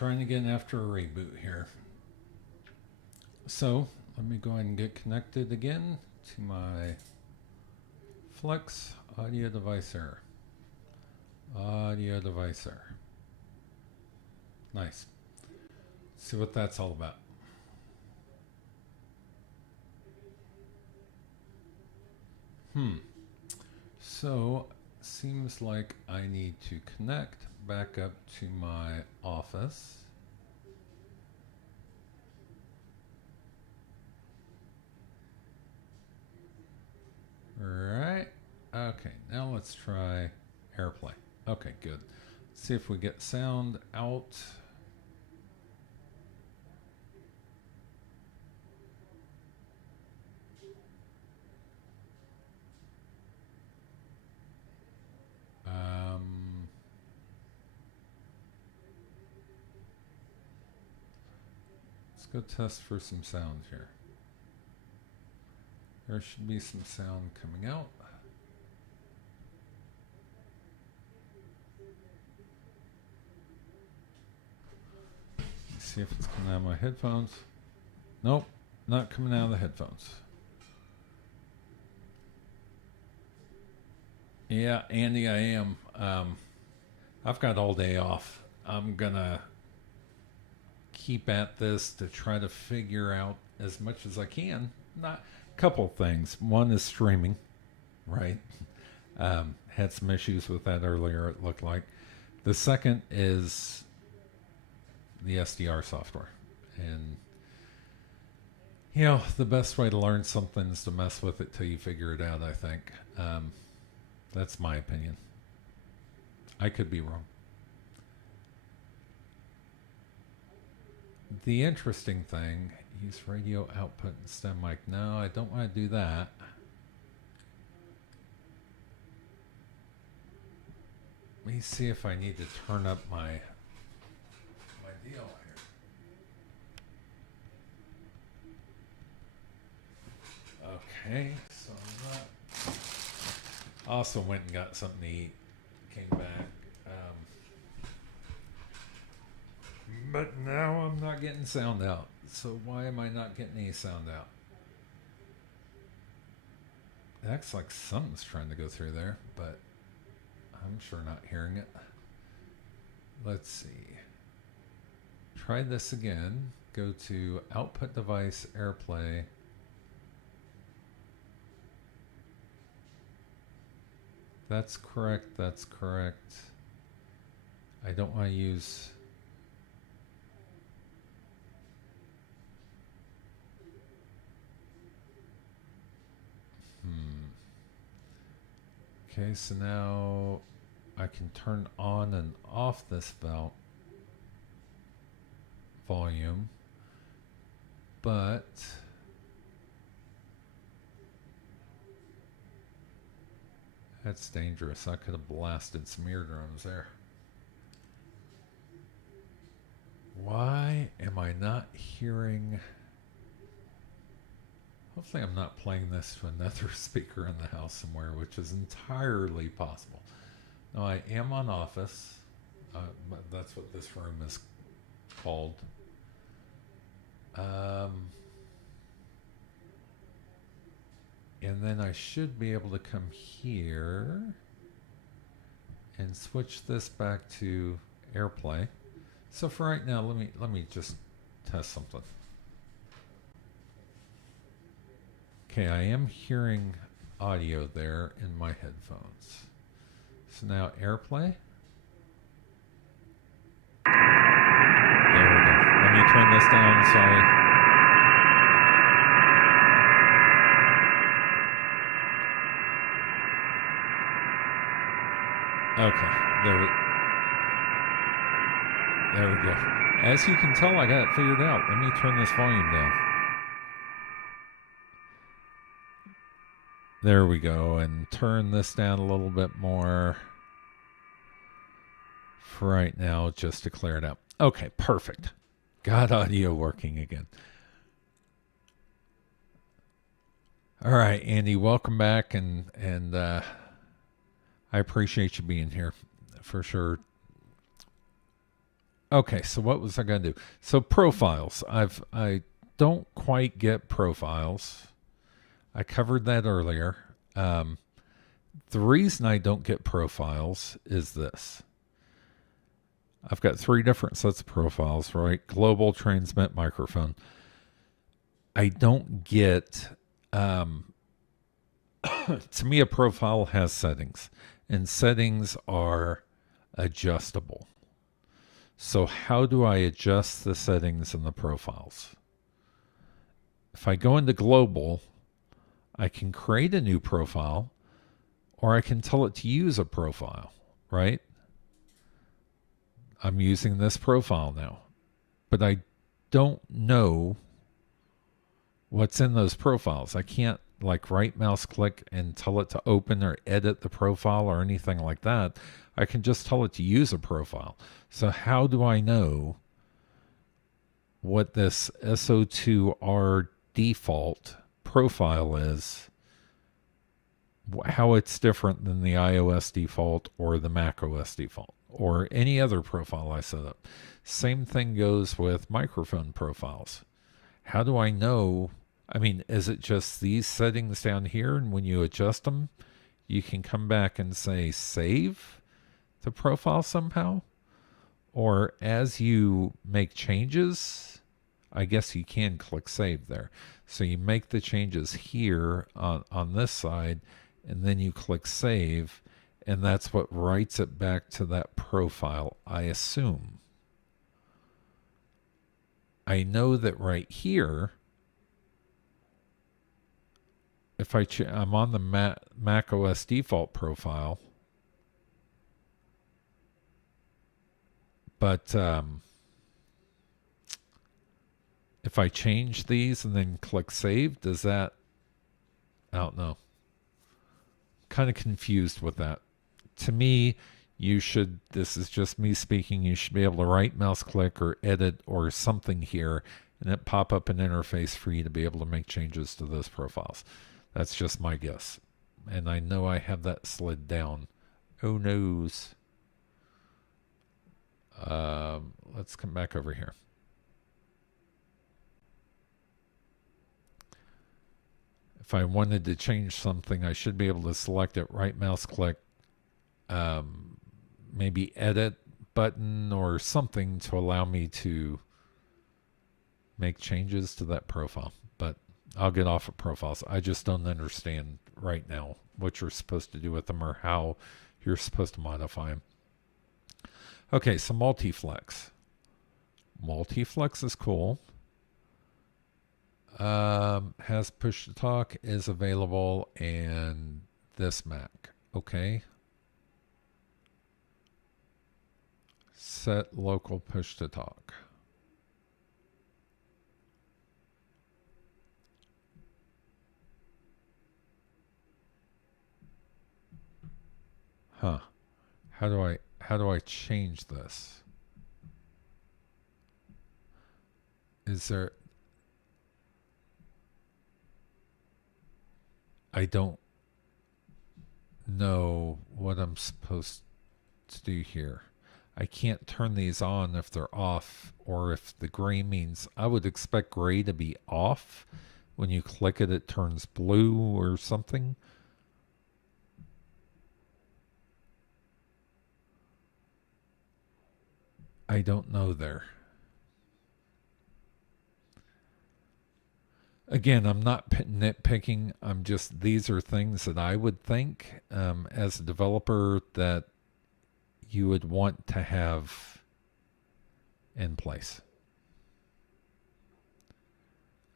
trying again after a reboot here. So let me go ahead and get connected again to my Flex audio device error. Audio device error. Nice. See what that's all about. So seems like I need to connect back up to my office. Right. Okay, now let's try AirPlay. Okay, good. Let's see if we get sound out. Let's go test for some sound here. There should be some sound coming out. Let's see if it's coming out of my headphones. Nope, not coming out of the headphones. Yeah, Andy, I am. I've got all day off. I'm gonna keep at this to try to figure out as much as I can. Not couple things. One is streaming, right? Had some issues with that earlier, it looked like. The second is the SDR software. And, you know, the best way to learn something is to mess with it till you figure it out, I think. That's my opinion. I could be wrong. The interesting thing, use radio output and stem mic. No, I don't want to do that. Let me see if I need to turn up my deal here. Okay, so I'm not. Also went and got something to eat. Came back. But now I'm not getting sound out. So why am I not getting any sound out? It acts like something's trying to go through there, but I'm sure not hearing it. Let's see. Try this again. Go to Output Device, AirPlay. That's correct. That's correct. I don't want to use... Okay, so now I can turn on and off this volume, but that's dangerous. I could have blasted some eardrums there. Why am I not hearing... Hopefully I'm not playing this to another speaker in the house somewhere, which is entirely possible. Now I am on Office. That's what this room is called. And then I should be able to come here and switch this back to AirPlay. So for right now, let me just test something. Okay, I am hearing audio there in my headphones. So now AirPlay. There we go. Let me turn this down, sorry. Okay, there we go. As you can tell, I got it figured out. Let me turn this volume down. There we go, and turn this down a little bit more for right now, just to clear it up. Okay, perfect. Got audio working again. All right, Andy, welcome back, and I appreciate you being here for sure. Okay, so what was I going to do? So profiles. I don't quite get profiles. I covered that earlier. Um, the reason I don't get profiles is this. I've got three different sets of profiles, right? Global, transmit, microphone. I don't get, um, to me, a profile has settings, and settings are adjustable. So, how do I adjust the settings in the profiles? If I go into global, I can create a new profile or I can tell it to use a profile, right? I'm using this profile now, but I don't know what's in those profiles. I can't like right mouse click and tell it to open or edit the profile or anything like that. I can just tell it to use a profile. So, how do I know what this SO2R default profile is, how it's different than the iOS default or the macOS default or any other profile I set up? Same thing goes with microphone profiles. How do I know? I mean, is it just these settings down here? And when you adjust them, you can come back and say save the profile somehow? Or as you make changes, I guess you can click save there. So you make the changes here on this side, and then you click save, and that's what writes it back to that profile, I assume. I know that right here, if I'm on the Mac OS default profile, but if I change these and then click save, does that, I don't know. Kind of confused with that. To me, you should, this is just me speaking, you should be able to right mouse click or edit or something here and it pop up an interface for you to be able to make changes to those profiles. That's just my guess. And I know I have that slid down. Oh noes. Let's come back over here. If I wanted to change something, I should be able to select it, right mouse click, maybe edit button or something to allow me to make changes to that profile. But I'll get off of profiles. I just don't understand right now what you're supposed to do with them or how you're supposed to modify them. Okay, so multiflex. Multiflex is cool. Has push to talk, is available, and this Mac. Okay. Set local push to talk. Huh. How do I change this? Is there, I don't know what I'm supposed to do here. I can't turn these on if they're off, or if the gray means, I would expect gray to be off. When you click it, it turns blue or something. I don't know there. Again, I'm not nitpicking. I'm just, these are things that I would think as a developer that you would want to have in place.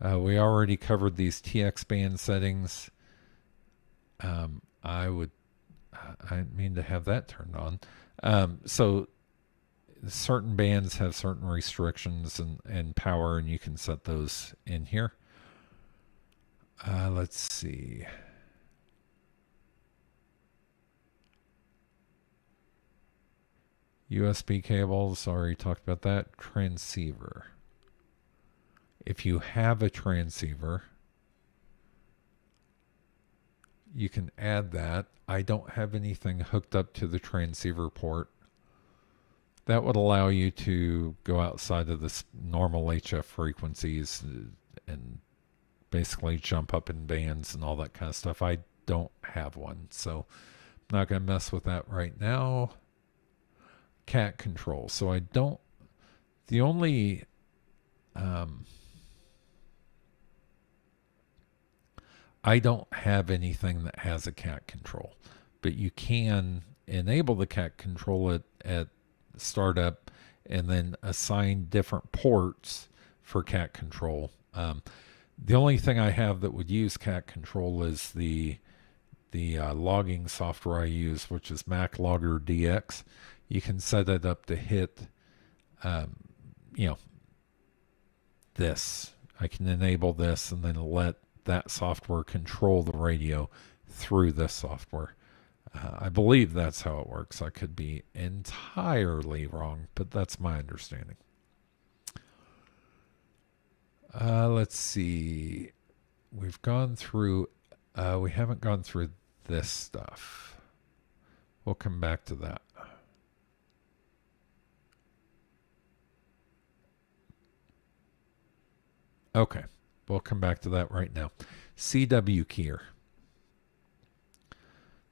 We already covered these TX band settings. I mean to have that turned on. So certain bands have certain restrictions and power, and you can set those in here. Let's see. USB cables, already talked about that. Transceiver. If you have a transceiver, you can add that. I don't have anything hooked up to the transceiver port. That would allow you to go outside of the normal HF frequencies and basically jump up in bands and all that kind of stuff. I don't have one, so I'm not going to mess with that right now. Cat control. So I don't, the only, I don't have anything that has a cat control, but you can enable the cat control at startup and then assign different ports for cat control. The only thing I have that would use cat control is the logging software I use, which is MacLogger DX. You can set it up to hit, um, you know, this. I can enable this and then let that software control the radio through this software. I believe that's how it works. I could be entirely wrong, but that's my understanding. Let's see. We've gone through, we haven't gone through this stuff. We'll come back to that. Okay, we'll come back to that right now. CW keyer.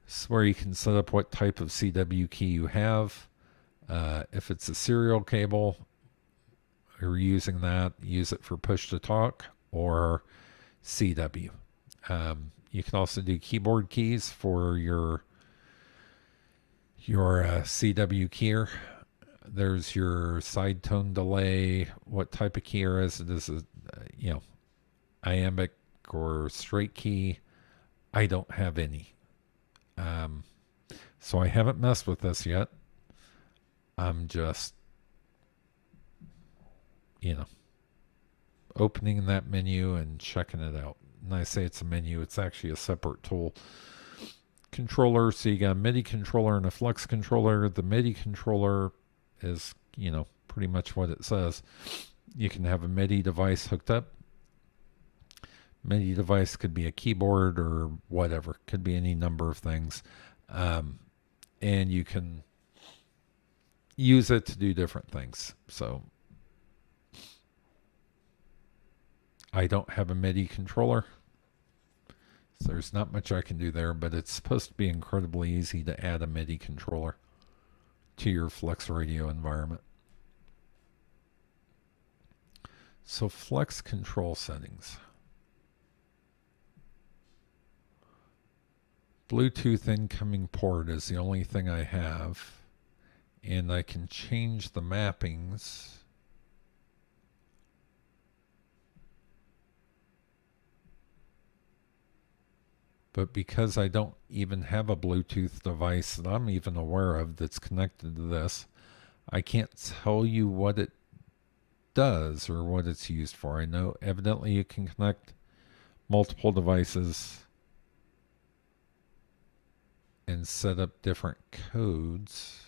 This is where you can set up what type of CW key you have. If it's a serial cable, you're using that, use it for push to talk or CW. You can also do keyboard keys for your CW keyer. There's your side tone delay. What type of keyer is it? Is it iambic or straight key? I don't have any. So I haven't messed with this yet. I'm just, opening that menu and checking it out. And I say it's a menu, it's actually a separate tool. Controller, so you got a MIDI controller and a flex controller. The MIDI controller is, pretty much what it says. You can have a MIDI device hooked up. MIDI device could be a keyboard or whatever. Could be any number of things. And you can use it to do different things. So I don't have a MIDI controller. So there's not much I can do there, but it's supposed to be incredibly easy to add a MIDI controller to your Flex Radio environment. So Flex control settings. Bluetooth incoming port is the only thing I have, and I can change the mappings. But because I don't even have a Bluetooth device that I'm even aware of that's connected to this, I can't tell you what it does or what it's used for. I know evidently you can connect multiple devices and set up different codes,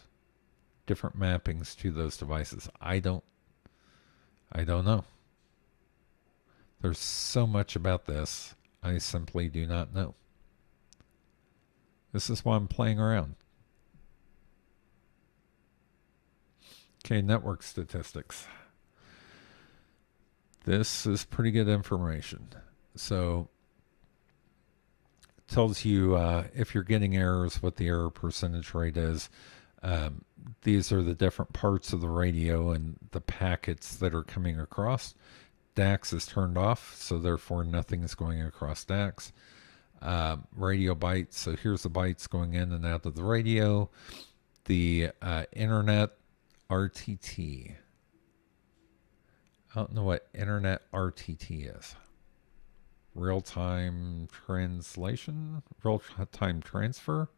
different mappings to those devices. I don't know. There's so much about this, I simply do not know. This is why I'm playing around. Okay, network statistics. This is pretty good information. So tells you if you're getting errors, what the error percentage rate is. These are the different parts of the radio and the packets that are coming across. DAX is turned off, so therefore nothing is going across DAX. Radio bytes, so here's the bytes going in and out of the radio. The internet RTT. I don't know what internet RTT is. Real-time translation? Real-time transfer?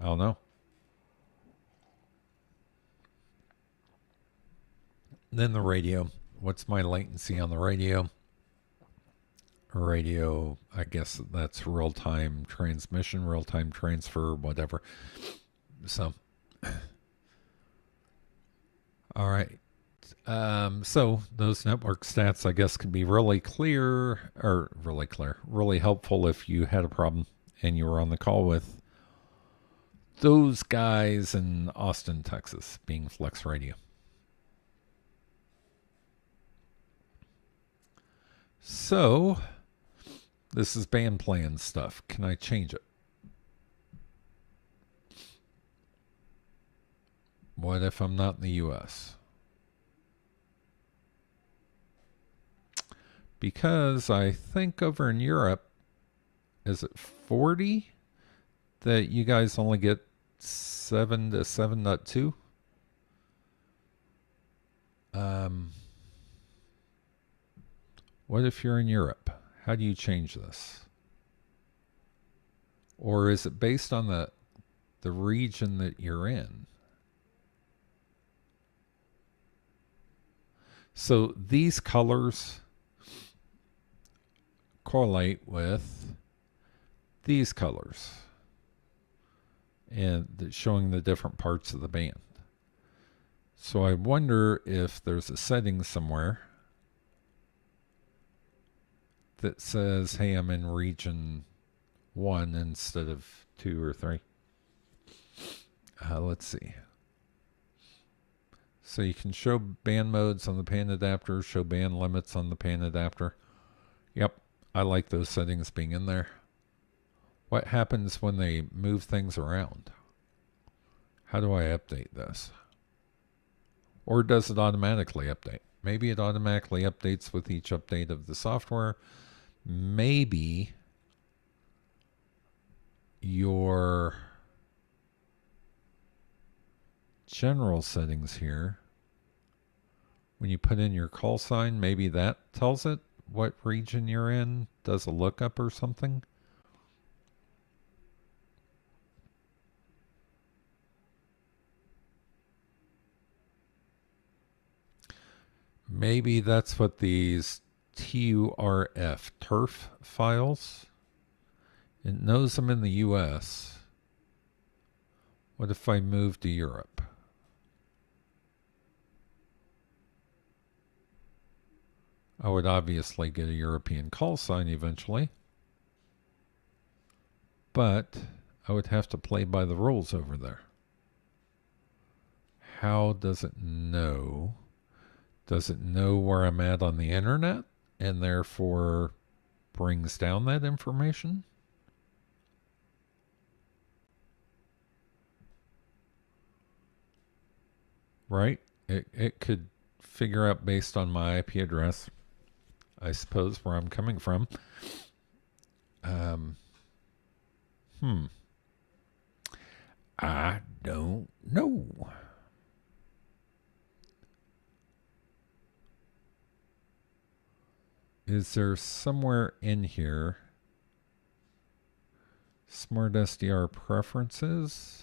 I don't know. Then the radio. What's my latency on the radio? Radio, I guess that's real-time transmission, real-time transfer, whatever. So, all right. So those network stats, I guess, can be really helpful if you had a problem and you were on the call with those guys in Austin, Texas, being Flex Radio. So, this is band plan stuff. Can I change it? What if I'm not in the US? Because I think over in Europe, is it 40 that you guys only get 7 to 7.2? What if you're in Europe? How do you change this? Or is it based on the region that you're in? So these colors correlate with these colors and showing the different parts of the band. So I wonder if there's a setting somewhere that says, hey, I'm in region 1 instead of 2 or 3. Let's see. So you can show band modes on the pan adapter, show band limits on the pan adapter. Yep, I like those settings being in there. What happens when they move things around? How do I update this? Or does it automatically update? Maybe it automatically updates with each update of the software. Maybe your general settings here, when you put in your call sign, maybe that tells it what region you're in, does a lookup or something. Maybe that's what these TURF files, it knows I'm in the US. What if I move to Europe? I would obviously get a European call sign eventually, but I would have to play by the rules over there. How does it know? Does it know where I'm at on the internet and therefore brings down that information? Right? It could figure out based on my IP address, I suppose, where I'm coming from. I don't know. Is there somewhere in here SmartSDR preferences?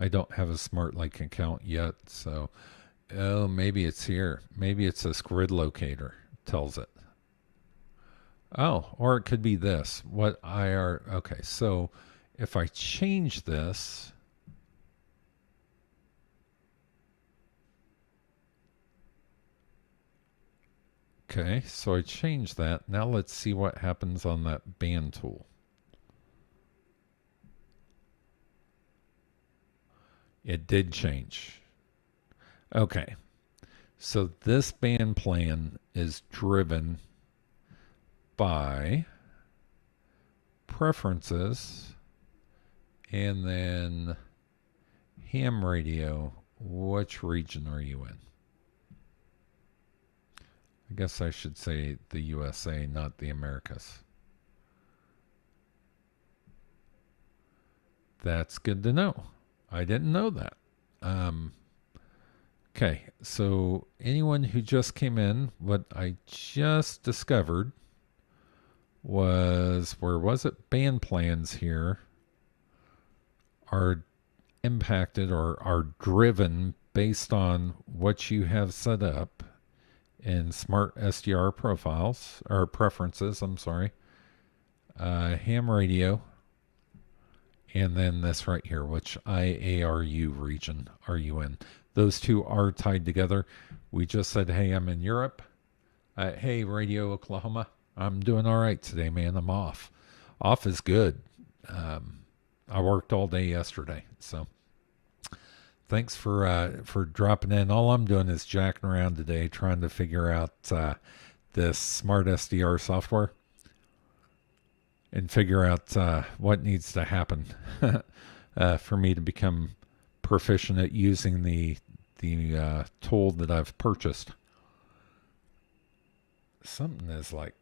I don't have a SmartLink account yet, so oh, maybe it's here. Maybe it's this grid locator tells it. Oh, or it could be this. What IR? Okay, so if I change this, okay, so I changed that. Now let's see what happens on that band tool. It did change. Okay, so this band plan is driven by preferences and then ham radio. Which region are you in? I guess I should say the USA, not the Americas. That's good to know. I didn't know that. Okay, so anyone who just came in, what I just discovered was, where was it? Band plans here are impacted or are driven based on what you have set up in SmartSDR profiles, or preferences, I'm sorry. Ham radio, and then this right here, which IARU region are you in? Those two are tied together. We just said, hey, I'm in Europe. Hey, Radio Oklahoma. I'm doing all right today, man. I'm off. Off is good. Um, I worked all day yesterday, so thanks for dropping in. All I'm doing is jacking around today, trying to figure out this smart SDR software and figure out what needs to happen for me to become proficient at using the tool that I've purchased. Something is like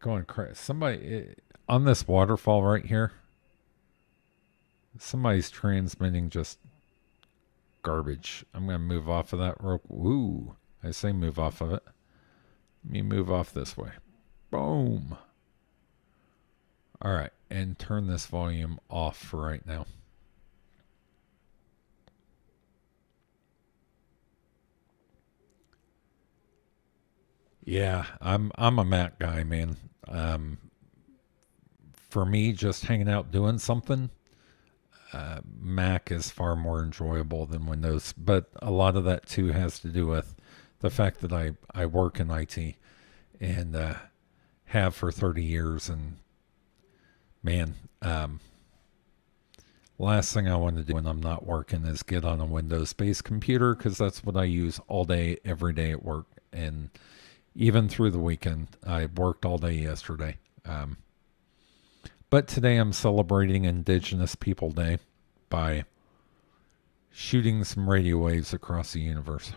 going crazy. Somebody on this waterfall right here. Somebody's transmitting just garbage. I'm gonna move off of that rope. Ooh, I say move off of it. Let me move off this way. Boom. All right, and turn this volume off for right now. Yeah, I'm a Mac guy, man. Um, for me, just hanging out doing something, Mac is far more enjoyable than Windows. But a lot of that too has to do with the fact that I work in IT and have for 30 years. And man, last thing I want to do when I'm not working is get on a Windows based computer because that's what I use all day, every day at work. And even through the weekend, I worked all day yesterday. Um, but today I'm celebrating Indigenous People Day by shooting some radio waves across the universe.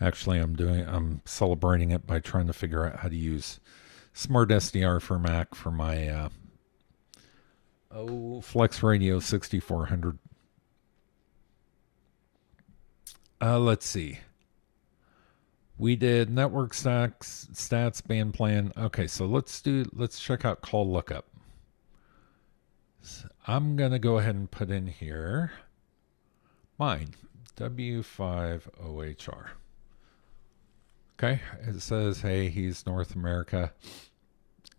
Actually, I'm celebrating it by trying to figure out how to use Smart SDR for Mac for my Flex Radio 6400. Let's see. We did network stacks, stats, band plan. Okay, so let's check out call lookup. I'm gonna go ahead and put in here mine W5OHR. Okay, it says hey, he's North America.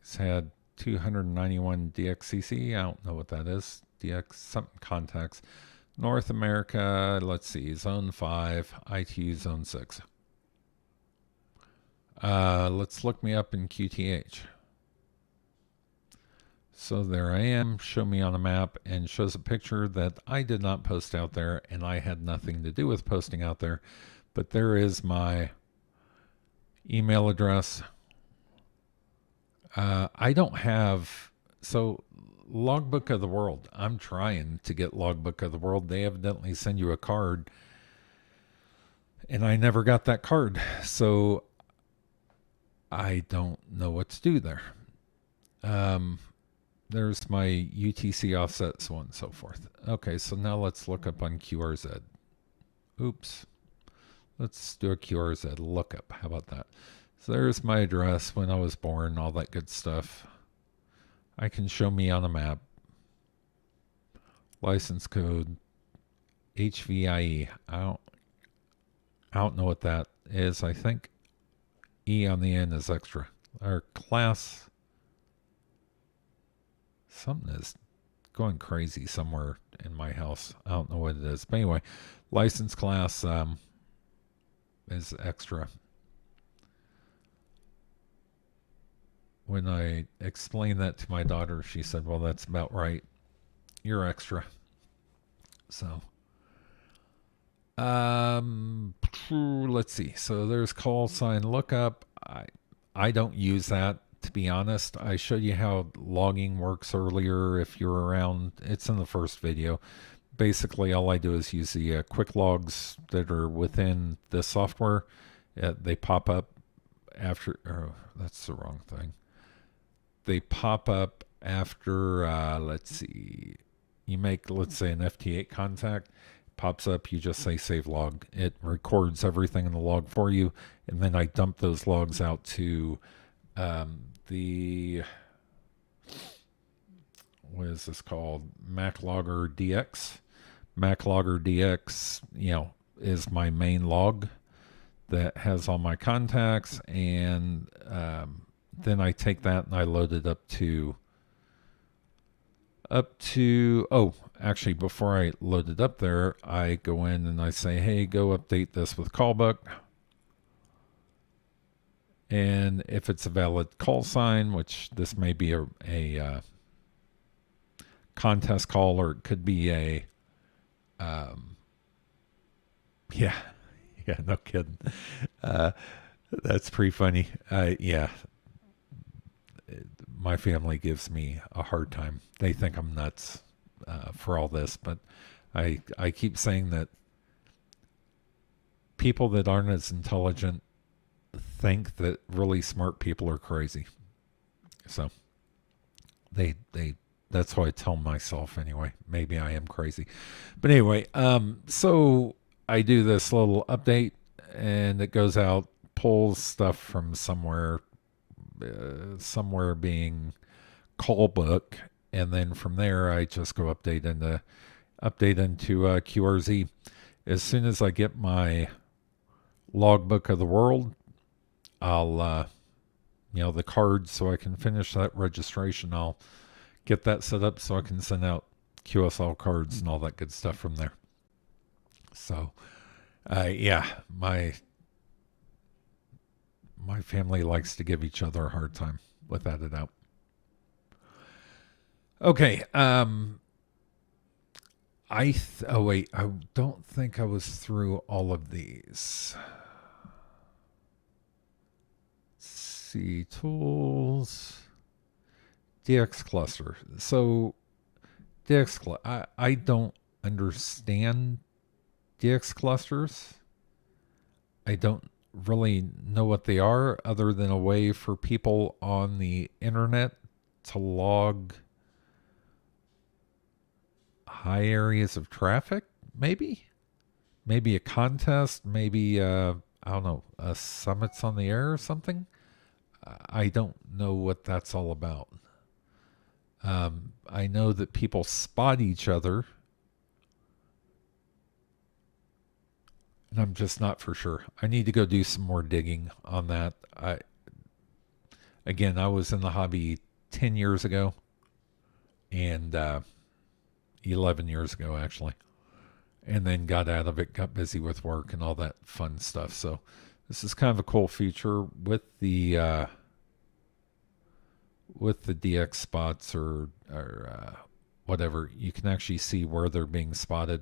He's had 291 DXCC. I don't know what that is. DX something contacts. North America. Let's see, Zone 5, IT Zone 6. Let's look me up in QTH. So there I am, show me on a map, and shows a picture that I did not post out there, and I had nothing to do with posting out there. But there is my email address. I don't have, so Logbook of the World. I'm trying to get Logbook of the World. They evidently send you a card, and I never got that card. So I don't know what to do there. There's my UTC offset, so on and so forth. Okay, so now let's look up on QRZ. Oops. Let's do a QRZ lookup. How about that? So there's my address, when I was born, all that good stuff. I can show me on a map. License code, HVIE. I don't know what that is. I think E on the end is extra. Our class. Something is going crazy somewhere in my house. I don't know what it is. But anyway, license class is extra. When I explained that to my daughter, she said, well, that's about right. You're extra. So, let's see. So there's call sign lookup. I don't use that, to be honest. I showed you how logging works earlier if you're around. It's in the first video. Basically, all I do is use the quick logs that are within the software. They pop up after, oh, that's the wrong thing. They pop up after, let's see, you make, let's say, an FT8 contact, pops up, you just say save log. It records everything in the log for you, and then I dump those logs out to the, what is this called? MacLogger DX. MacLogger DX, is my main log that has all my contacts, and then I take that and I load it up to up to, oh, actually, before I load it up there, I go in and I say, hey, go update this with callbook. And if it's a valid call sign, which this may be a contest call, or it could be a, um, yeah, yeah, no kidding. Uh, that's pretty funny. Yeah, my family gives me a hard time. They think I'm nuts for all this, but I keep saying that people that aren't as intelligent think that really smart people are crazy. So they that's what I tell myself anyway. Maybe I am crazy. But anyway, so I do this little update and it goes out, pulls stuff from somewhere, somewhere being call book, and then from there I just go update into QRZ. As soon as I get my logbook of the world, I'll the card, so I can finish that registration. I'll get that set up so I can send out QSL cards and all that good stuff from there. So, yeah, my family likes to give each other a hard time, without a doubt. Okay, oh wait, I don't think I was through all of these. Let's see, tools, DX cluster. So I don't understand DX clusters. I don't really know what they are, other than a way for people on the internet to log high areas of traffic, maybe a contest, maybe I don't know, a summits on the air or something. I don't know what that's all about. I know that people spot each other, and I'm just not for sure. I need to go do some more digging on that. I was in the hobby 10 years ago, and 11 years ago actually, and then got out of it, got busy with work and all that fun stuff. So this is kind of a cool feature with the DX spots, or whatever. You can actually see where they're being spotted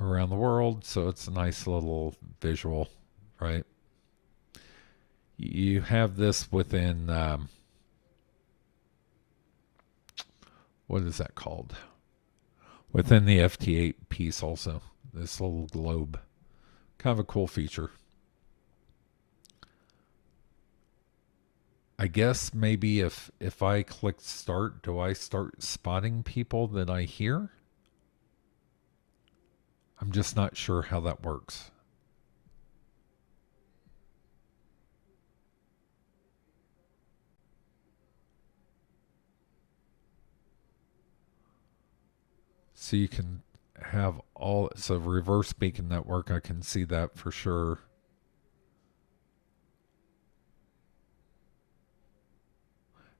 around the world, so it's a nice little visual, right? You have this within what is that called? Within the FT8 piece also. This little globe. Kind of a cool feature. I guess maybe if I click start, do I start spotting people that I hear? I'm just not sure how that works. So you can have all, so reverse beacon network, I can see that for sure.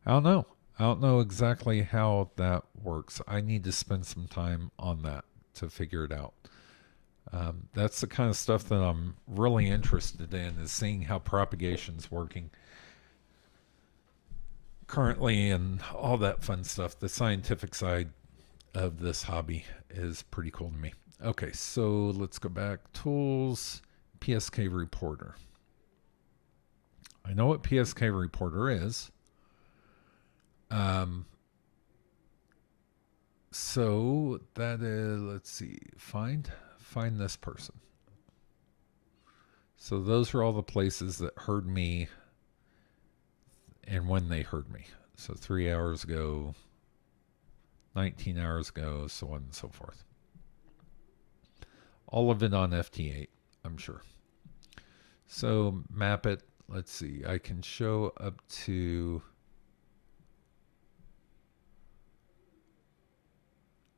I don't know. I don't know exactly how that works. I need to spend some time on that to figure it out. That's the kind of stuff that I'm really interested in, is seeing how propagation's working currently and all that fun stuff. The scientific side of this hobby is pretty cool to me. Okay, so let's go back. Tools, PSK Reporter. I know what PSK Reporter is. Um, so that is, let's see, find this person. So those are all the places that heard me and when they heard me. So 3 hours ago, 19 hours ago, so on and so forth. All of it on FT8, I'm sure. So map it. Let's see. I can show up to,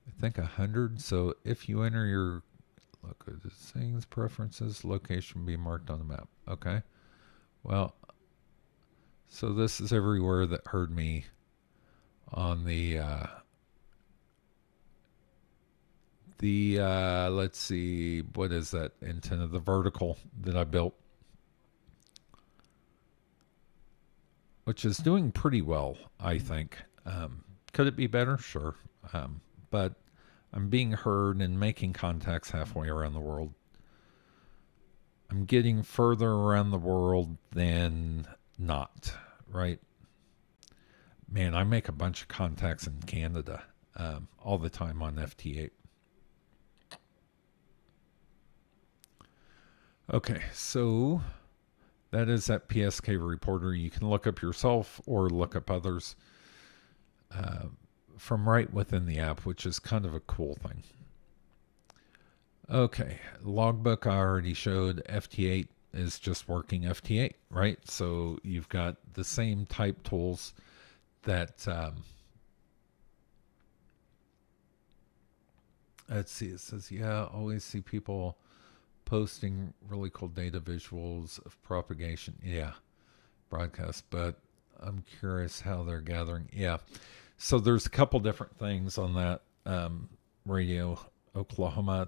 I think, 100. So if you enter your settings, preferences, location be marked on the map. Okay. Well, so this is everywhere that heard me on let's see, what is that antenna, the vertical that I built, which is doing pretty well, I think. Could it be better? Sure. But I'm being heard and making contacts halfway around the world. I'm getting further around the world than not, right? Man, I make a bunch of contacts in Canada all the time on FT8. Okay, so that is that PSK reporter. You can look up yourself or look up others uh, from right within the app, which is kind of a cool thing. Okay, logbook I already showed. FT8 is just working FT8, right? So you've got the same type tools that, let's see, it says, yeah, always see people posting really cool data visuals of propagation. Yeah, broadcast, but I'm curious how they're gathering. Yeah, so there's a couple different things on that radio Oklahoma.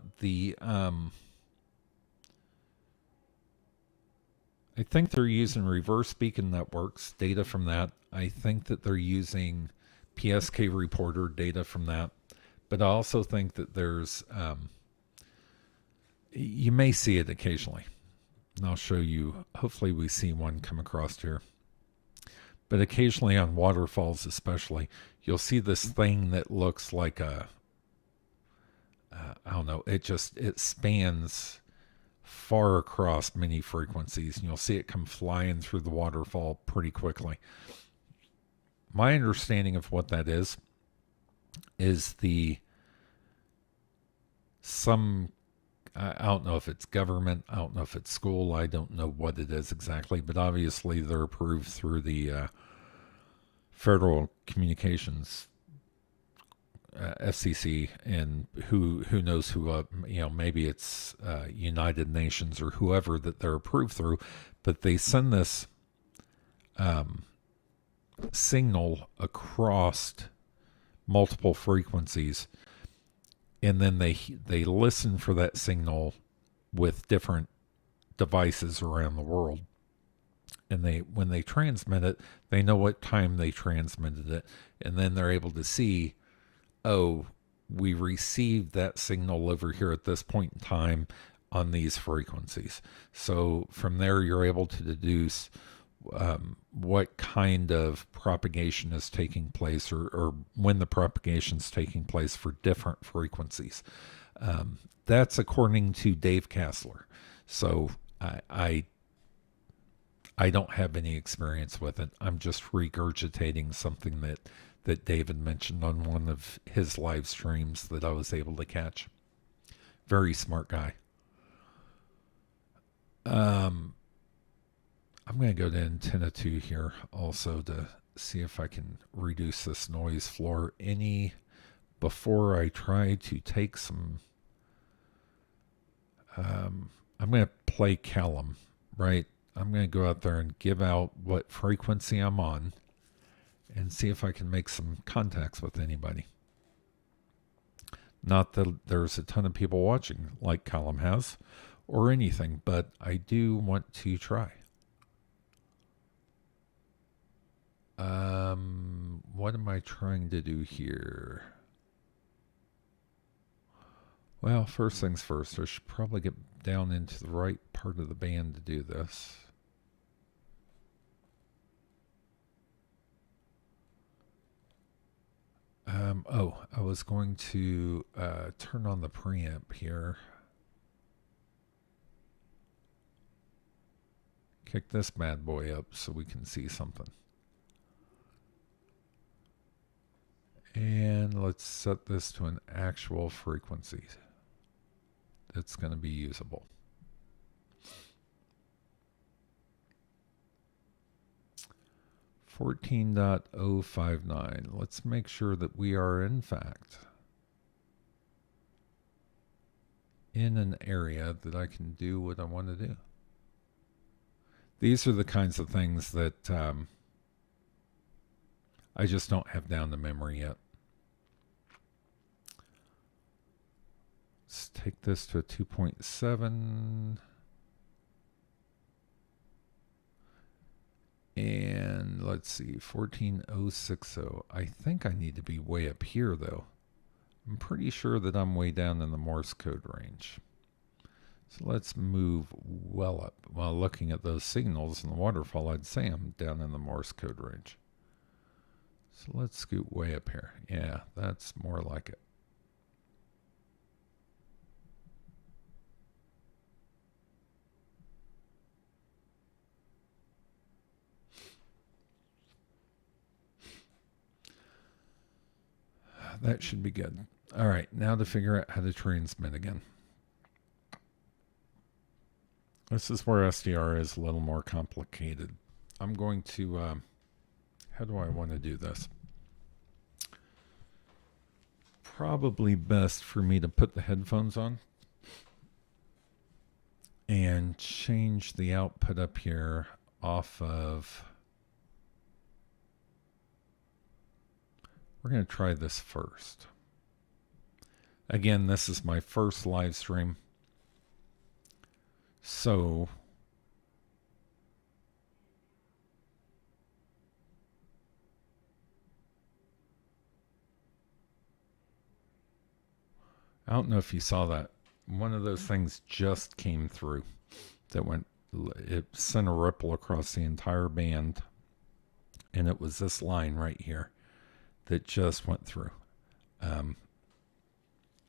I think they're using reverse beacon networks data from that. I think that they're using PSK reporter data from that, but I also think that there's you may see it occasionally. And I'll show you. Hopefully, we see one come across here. But occasionally on waterfalls, especially, you'll see this thing that looks like I don't know. It spans far across many frequencies, and you'll see it come flying through the waterfall pretty quickly. My understanding of what that is the some I don't know if it's government, I don't know if it's school, I don't know what it is exactly, but obviously they're approved through the Federal Communications FCC, and who knows who maybe it's United Nations or whoever that they're approved through, but they send this signal across multiple frequencies, and then they listen for that signal with different devices around the world, and when they transmit it, they know what time they transmitted it, and then they're able to see, oh, we received that signal over here at this point in time on these frequencies. So from there, you're able to deduce what kind of propagation is taking place, or when the propagation is taking place for different frequencies. That's according to Dave Kassler. So I don't have any experience with it. I'm just regurgitating something that David mentioned on one of his live streams that I was able to catch. Very smart guy. I'm going to go to antenna 2 here also to see if I can reduce this noise floor any before I try to take some. I'm going to play Callum, right? I'm going to go out there and give out what frequency I'm on and see if I can make some contacts with anybody. Not that there's a ton of people watching like Callum has or anything, but I do want to try. What am I trying to do here? Well, first things first, I should probably get down into the right part of the band to do this. I was going to turn on the preamp here. Kick this bad boy up so we can see something. And let's set this to an actual frequency that's going to be usable. $14.059. Let's make sure that we are in fact in an area that I can do what I want to do. These are the kinds of things that I just don't have down the memory yet. Let's take this to a 2.7. And let's see, 14060. I think I need to be way up here, though. I'm pretty sure that I'm way down in the Morse code range. So let's move well up. While looking at those signals in the waterfall, I'd say I'm down in the Morse code range. So let's scoot way up here. Yeah, that's more like it. That should be good. All right, now to figure out how to transmit again. This is where SDR is a little more complicated. I'm going to, how do I want to do this? Probably best for me to put the headphones on and change the output up here off of, we're going to try this first. Again, this is my first live stream. So I don't know if you saw that. One of those things just came through that went, it sent a ripple across the entire band. And it was this line right here that just went through.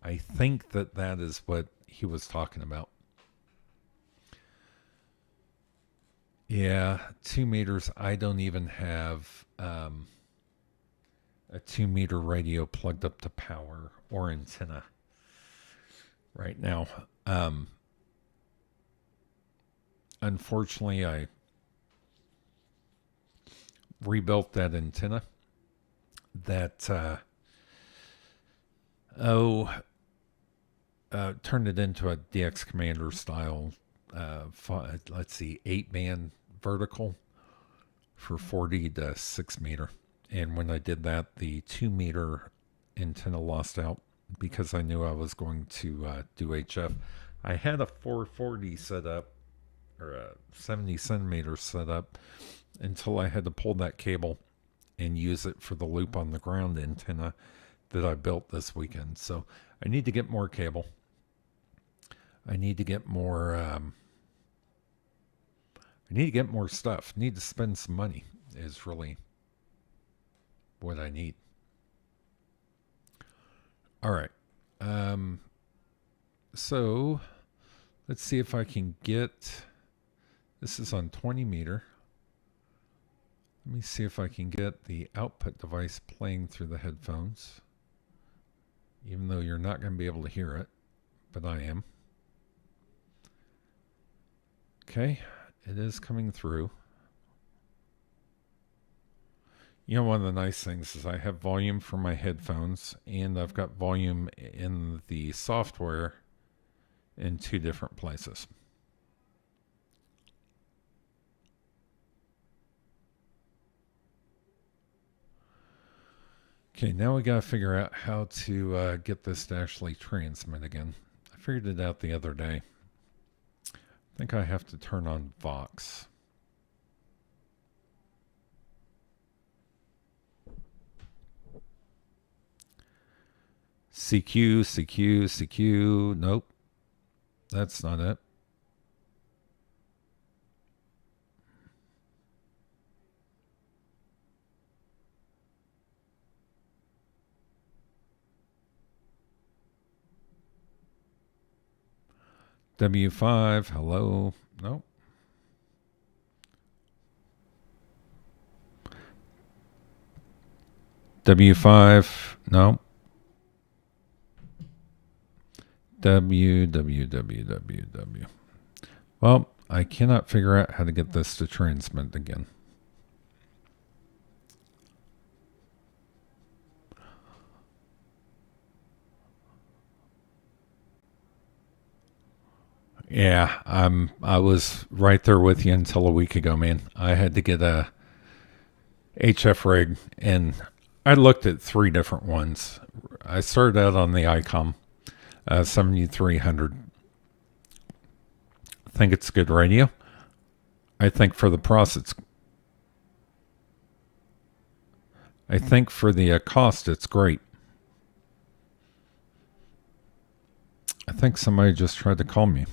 I think that that is what he was talking about. Yeah, 2 meters. I don't even have a 2 meter radio plugged up to power or antenna right now. Unfortunately, I rebuilt that antenna that turned it into a DX Commander style, let's see, 8-band vertical for 40 to 6 meter. And when I did that, the 2 meter antenna lost out because I knew I was going to do HF. I had a 440 set up, or a 70 centimeter set up, until I had to pull that cable and use it for the loop on the ground antenna that I built this weekend. So I need to get more cable. I need to get more stuff. Need to spend some money is really what I need. All right. So let's see if I can get, this is on 20 meter. Let me see if I can get the output device playing through the headphones, even though you're not going to be able to hear it, but I am. Okay, it is coming through. You know, one of the nice things is I have volume for my headphones, and I've got volume in the software in 2 different places. Okay, now we got to figure out how to get this to actually transmit again. I figured it out the other day. I think I have to turn on Vox. CQ, CQ, CQ. Nope. That's not it. W5, hello. Nope. W5, no. W. Well, I cannot figure out how to get this to transmit again. Yeah, I was right there with you until a week ago, man. I had to get a HF rig, and I looked at three different ones. I started out on the ICOM 7300. I think it's good radio. I think for the process, I think for the cost, it's great. I think somebody just tried to call me.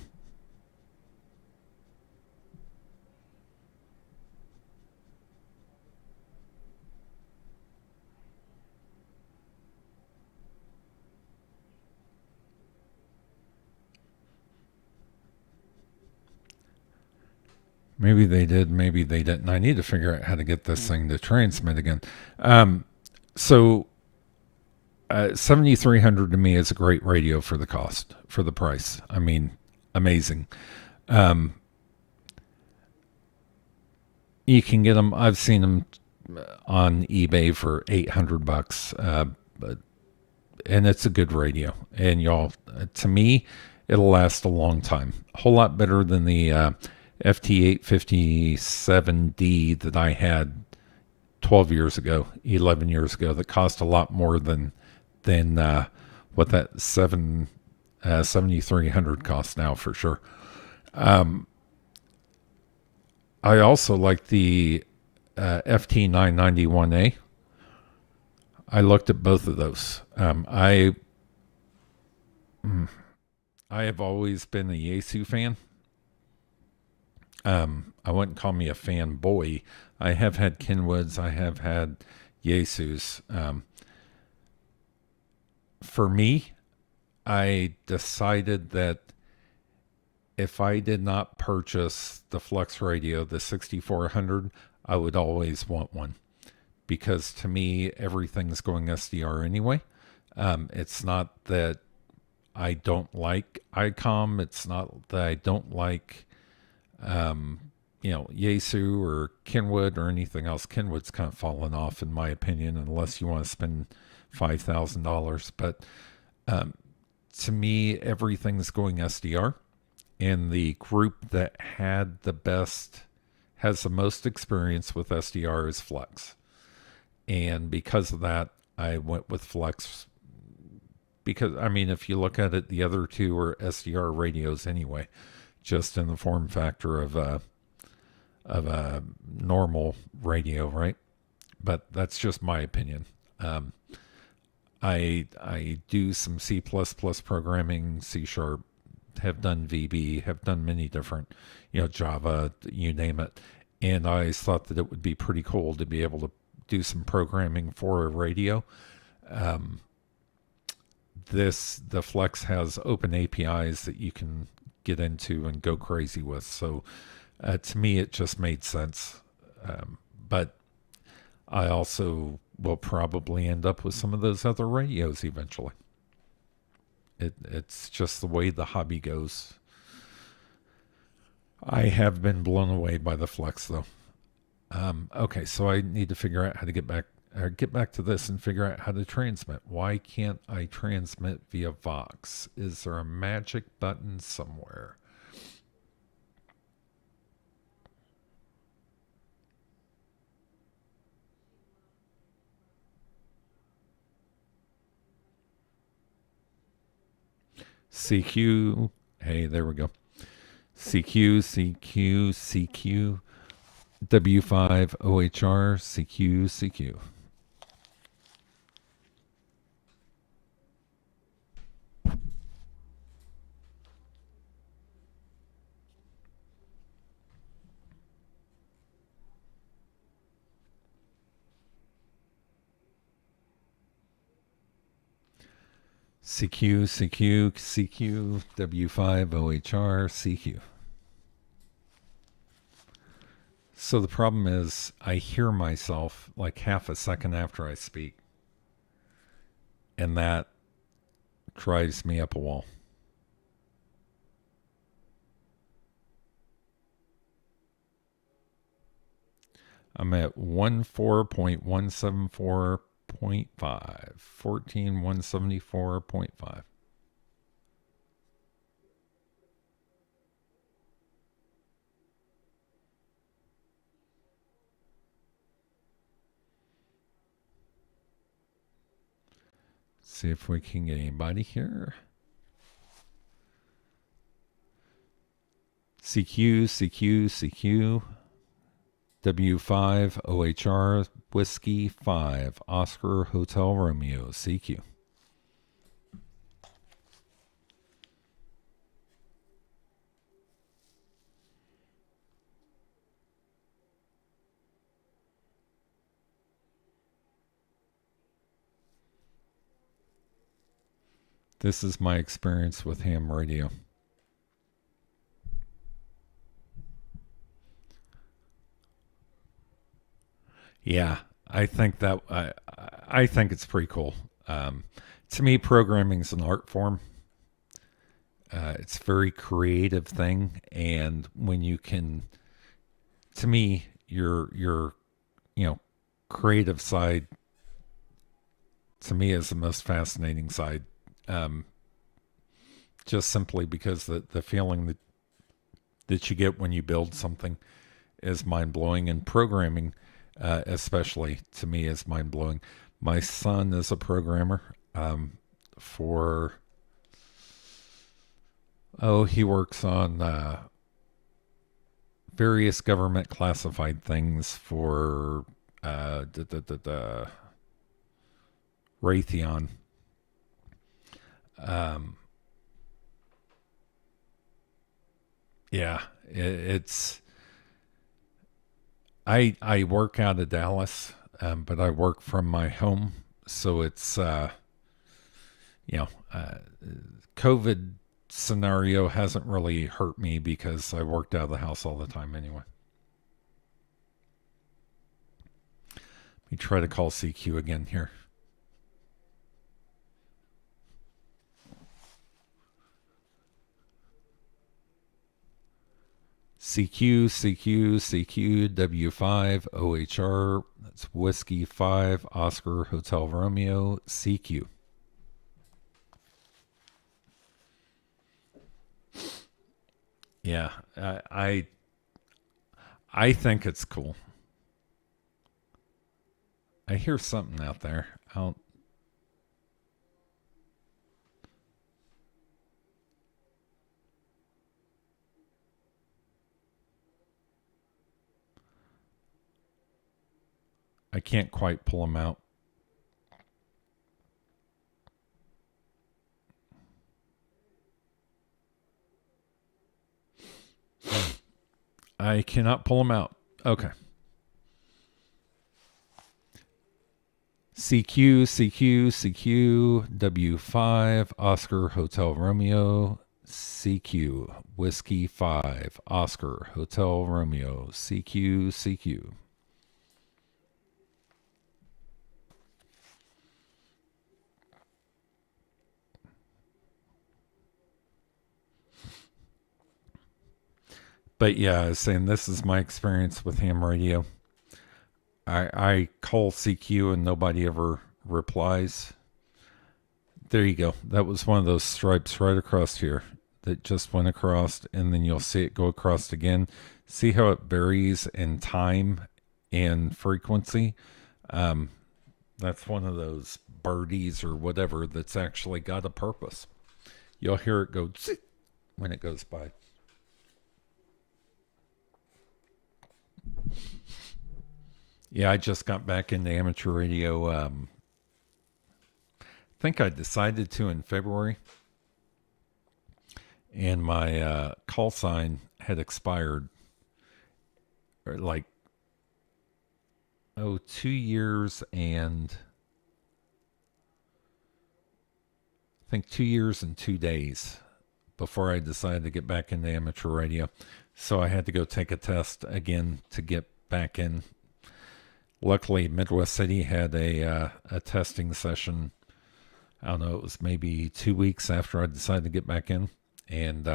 Maybe they did, maybe they didn't. I need to figure out how to get this thing to transmit again. Um, so 7300 to me is a great radio for the cost, for the price. I mean, amazing. Um, you can get them. I've seen them on eBay for $800, but and it's a good radio. And y'all, to me, it'll last a long time. A whole lot better than the FT857D that I had 12 years ago, 11 years ago, that cost a lot more than what that 7300 costs now for sure. Um, I also like the FT991A. I looked at both of those. I have always been a Yaesu fan. I wouldn't call me a fanboy. I have had Kenwoods. I have had Yaesus. For me, I decided that if I did not purchase the Flex Radio, the 6400, I would always want one because to me, everything's going SDR anyway. It's not that I don't like ICOM. It's not that I don't like, Yaesu or Kenwood or anything else. Kenwood's kind of fallen off, in my opinion, unless you want to spend $5,000. But um, to me, everything's going SDR. And the group that has the most experience with SDR is Flex. And because of that, I went with Flex. Because, I mean, if you look at it, the other two are SDR radios anyway, just in the form factor of a normal radio, right? But that's just my opinion. Um, I do some C++ programming, C sharp, have done VB, have done many different, Java, you name it. And I always thought that it would be pretty cool to be able to do some programming for a radio. Um, the Flex has open APIs that you can get into and go crazy with. So to me, it just made sense. But I also will probably end up with some of those other radios eventually. It's just the way the hobby goes. I have been blown away by the Flex though. Okay, so I need to figure out how to get back to this and figure out how to transmit. Why can't I transmit via Vox? Is there a magic button somewhere? CQ. Hey, there we go. CQ, CQ, CQ, W5, OHR, CQ, CQ. CQ, CQ, CQ, W5, OHR, CQ. So the problem is, I hear myself like half a second after I speak, and that drives me up a wall. I'm at 14.174.5, 14174.5. see if we can get anybody here. CQ, CQ, CQ. W5, OHR, Whiskey 5, Oscar, Hotel Romeo, CQ. This is my experience with ham radio. Yeah, I think that I think it's pretty cool. To me, programming is an art form. It's a very creative thing, and when you can, to me, your you know creative side to me is the most fascinating side. Um, just simply because the feeling that you get when you build something is mind blowing, and programming, especially to me, is mind blowing. My son is a programmer for he works on various government classified things for Raytheon. Um, yeah, it's I work out of Dallas, but I work from my home, so it's you know, COVID scenario hasn't really hurt me because I worked out of the house all the time anyway. Let me try to call CQ again here. CQ, CQ, CQ, W5, OHR, that's Whiskey 5, Oscar, Hotel Romeo, CQ. Yeah, I think it's cool. I hear something out there. I can't quite pull them out. I cannot pull them out. Okay. CQ, CQ, CQ, W5, Oscar, Hotel Romeo, CQ, Whiskey 5, Oscar, Hotel Romeo, CQ, CQ. But yeah, I was saying this is my experience with ham radio. I call CQ and nobody ever replies. There you go. That was one of those stripes right across here that just went across, and then you'll see it go across again. See how it varies in time and frequency? Um, that's one of those birdies or whatever that's actually got a purpose. You'll hear it go when it goes by. Yeah, I just got back into amateur radio. I think I decided to in February, and my call sign had expired, or like 2 years and I think 2 years and 2 days before I decided to get back into amateur radio. So I had to go take a test again to get back in. Luckily, Midwest City had a testing session. I don't know, it was maybe 2 weeks after I decided to get back in. And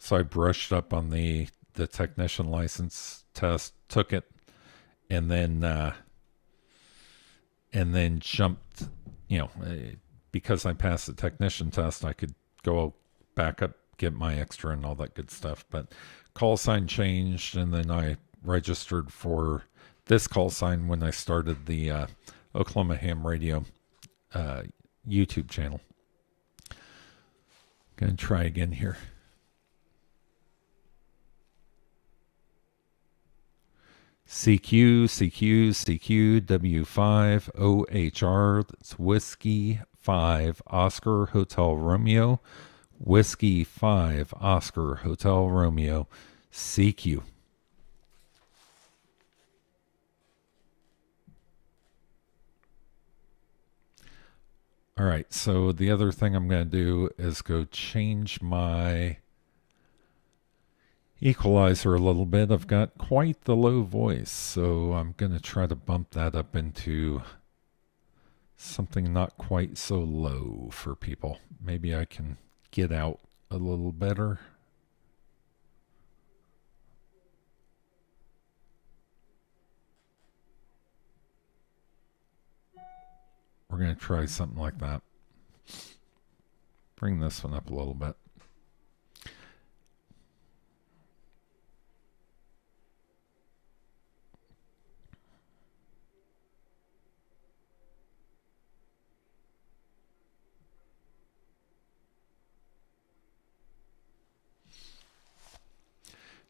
so I brushed up on the technician license test, took it, and then jumped, because I passed the technician test, I could go back up, get my extra and all that good stuff. But call sign changed, and then I registered for this call sign when I started the Oklahoma Ham Radio YouTube channel. Gonna try again here. CQ, CQ, CQ, W5, OHR, that's Whiskey 5, Oscar Hotel Romeo, Whiskey 5, Oscar Hotel Romeo, CQ. All right, so the other thing I'm going to do is go change my equalizer a little bit. I've got quite the low voice, so I'm going to try to bump that up into something not quite so low for people. Maybe I can get out a little better. We're going to try something like that. Bring this one up a little bit.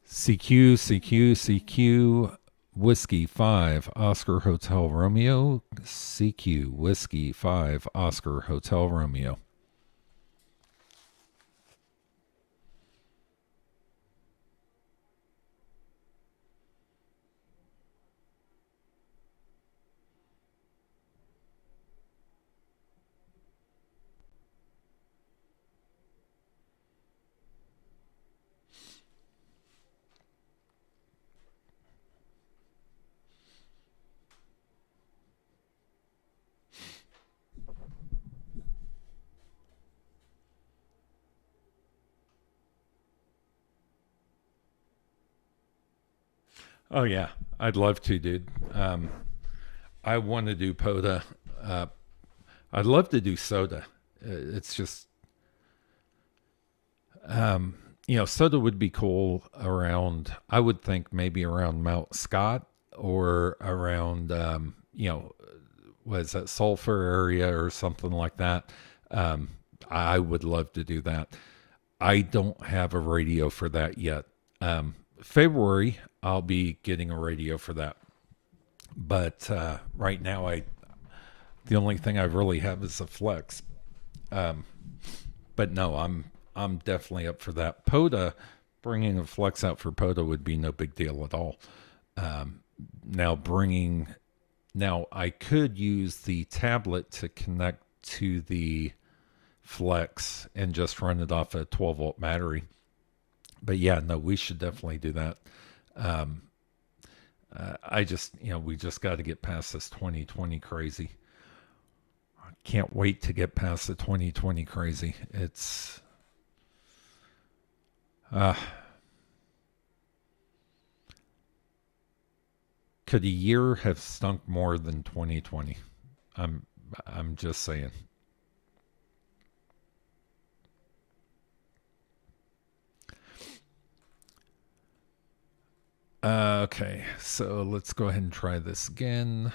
CQ, CQ, CQ, Whiskey 5, Oscar Hotel Romeo, CQ, Whiskey 5, Oscar Hotel Romeo. Oh yeah, I'd love to, dude. I want to do POTA. Uh, I'd love to do soda. It's just, um, soda would be cool around. I would think maybe around Mount Scott or around, was that Sulphur area or something like that. Um, I would love to do that. I don't have a radio for that yet. February, I'll be getting a radio for that. But right now, the only thing I really have is a Flex. Um, but no, I'm definitely up for that. POTA, bringing a Flex out for POTA would be no big deal at all. Um, now bringing now I could use the tablet to connect to the Flex and just run it off a 12-volt battery. But yeah, no, we should definitely do that. Um, I just, we just got to get past this 2020 crazy. I can't wait to get past the 2020 crazy. It's, uh, could a year have stunk more than 2020? I'm, I'm just saying. Okay, so let's go ahead and try this again.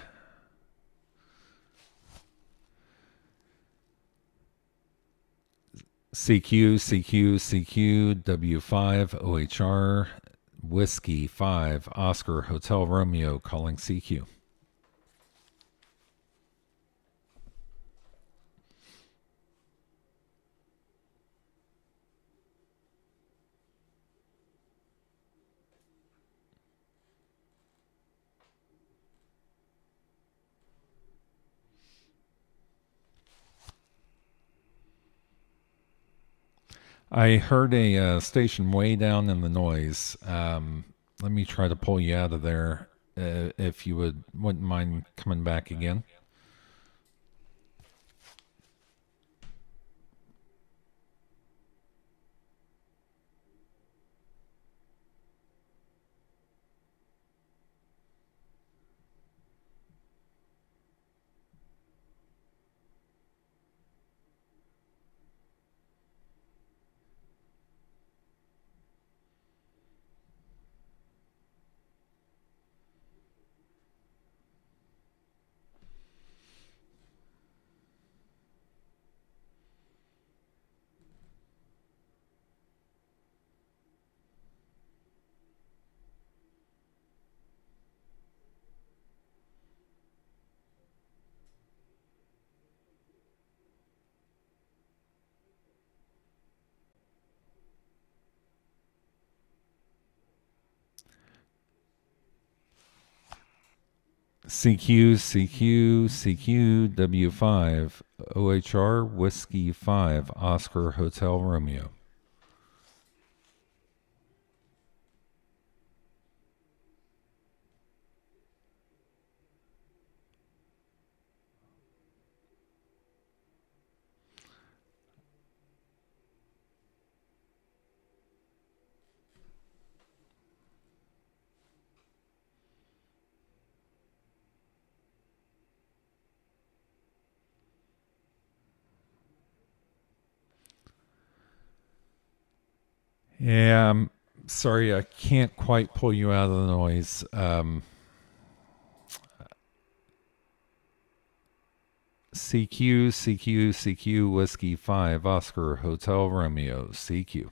CQ, CQ, CQ, W5, OHR, Whiskey 5, Oscar, Hotel Romeo, calling CQ. I heard a station way down in the noise. Let me try to pull you out of there if you wouldn't mind coming back again. CQ, CQ, CQ, W5, OHR, Whiskey 5, Oscar Hotel Romeo. Yeah, I'm sorry, I can't quite pull you out of the noise. CQ, CQ, CQ, Whiskey 5, Oscar Hotel Romeo, CQ.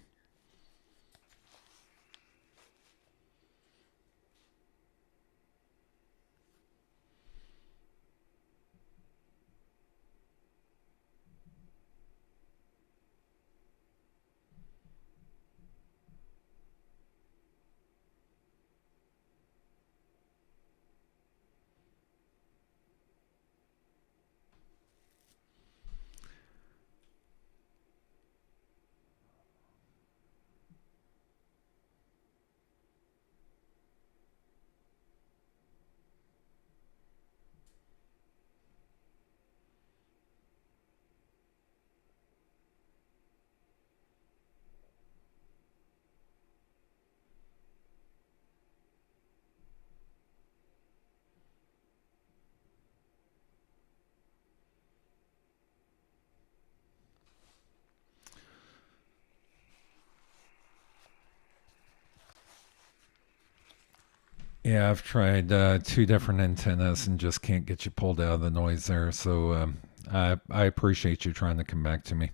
Yeah, I've tried two different antennas and just can't get you pulled out of the noise there. So I appreciate you trying to come back to me.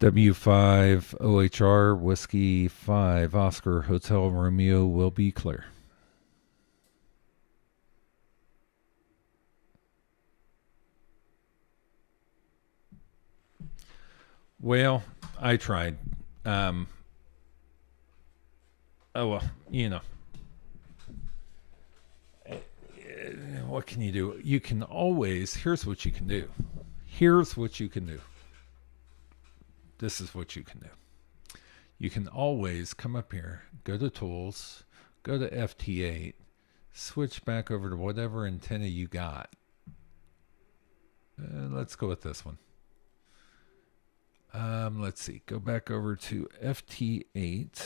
W5 OHR Whiskey 5 Oscar Hotel Romeo will be clear. Well, I tried. Um, oh, well, you know, what can you do? You can always, here's what you can do. Here's what you can do. This is what you can do. You can always come up here, go to Tools, go to FT8, switch back over to whatever antenna you got. Let's go with this one. Let's see. Go back over to FT8,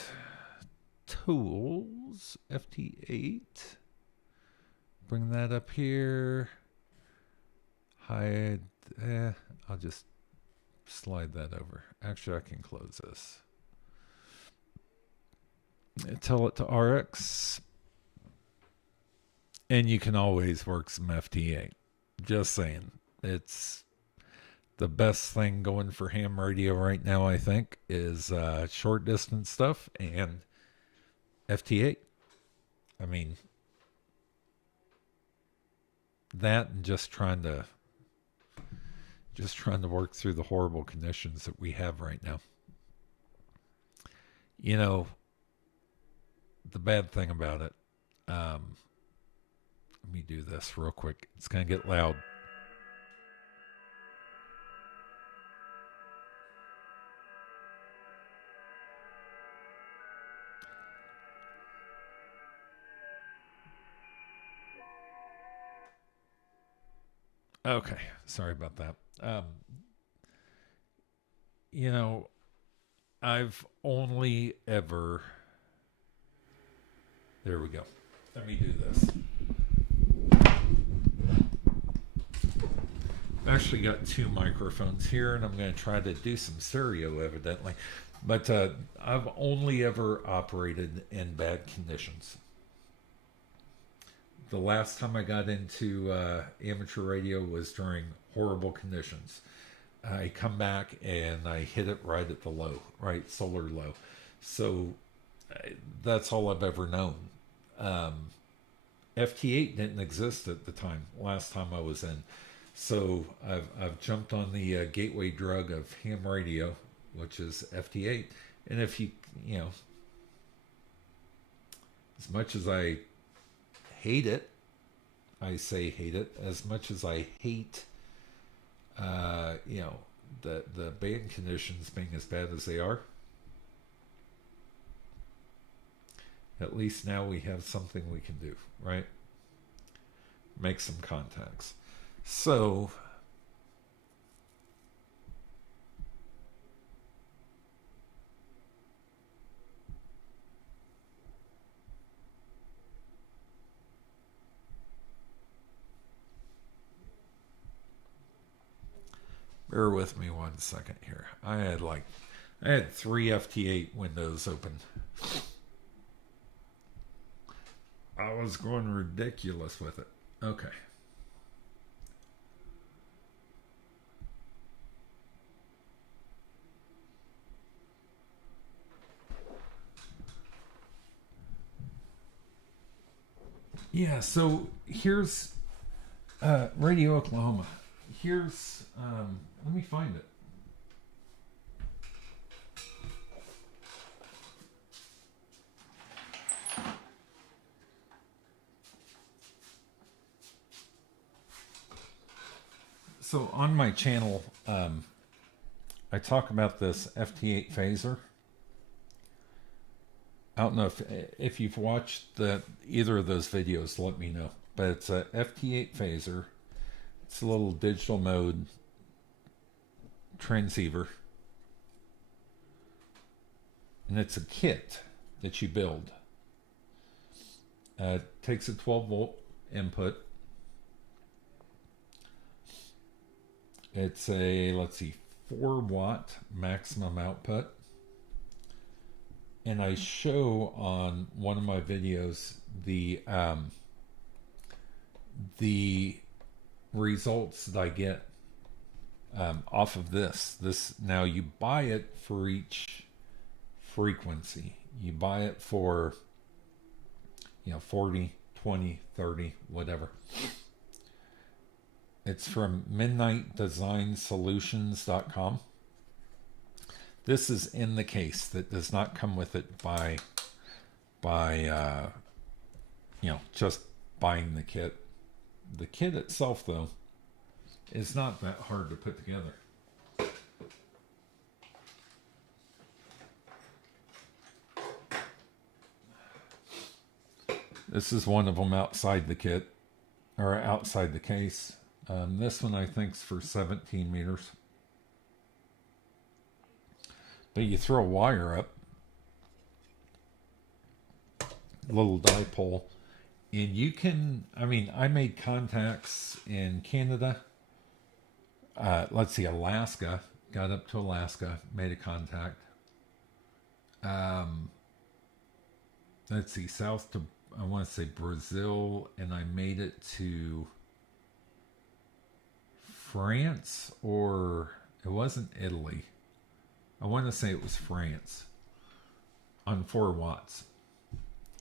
Tools, FT8. Bring that up here. Hide. I'll just slide that over. Actually, I can close this. Tell it to RX. And you can always work some FT8. Just saying. It's the best thing going for ham radio right now, I think, is short distance stuff and FT8. I mean, that and just trying to work through the horrible conditions that we have right now. You know, the bad thing about it, let me do this real quick. It's going to get loud. Okay, sorry about that. You know, I've only ever. There we go. Let me do this. I've actually got two microphones here, and I'm going to try to do some stereo, evidently. But I've only ever operated in bad conditions. The last time I got into amateur radio was during horrible conditions. I come back and I hit it right at the low, right, solar low. So that's all I've ever known. Um, FT8 didn't exist at the time, last time I was in. So I've jumped on the gateway drug of ham radio, which is FT8. And if you know, as much as I hate it, I say hate it, as much as I hate, the band conditions being as bad as they are, at least now we have something we can do, right? Make some contacts. So, bear with me 1 second here. I had 3 FT8 windows open. I was going ridiculous with it. Okay. Yeah, so here's Radio Oklahoma. Here's, let me find it. So on my channel, I talk about this FT8 phaser. I don't know if you've watched either of those videos, let me know. But it's a FT8 phaser. It's a little digital mode transceiver. And it's a kit that you build. It takes a 12 volt input. It's a, 4 watt maximum output. And I show on one of my videos the results that I get off of this. Now you buy it for each frequency. You buy it for 40, 20, 30, whatever. It's from midnightdesignsolutions.com. This is in the case. That does not come with it by just buying the kit. The kit itself, though, is not that hard to put together. This is one of them outside the kit, or outside the case. This one I think is for 17 meters. But you throw a wire up, a little dipole, and you can, I made contacts in Canada. Alaska. Got up to Alaska, made a contact. South to, I want to say Brazil, and I made it to France, or it wasn't Italy. I want to say it was France on 4 watts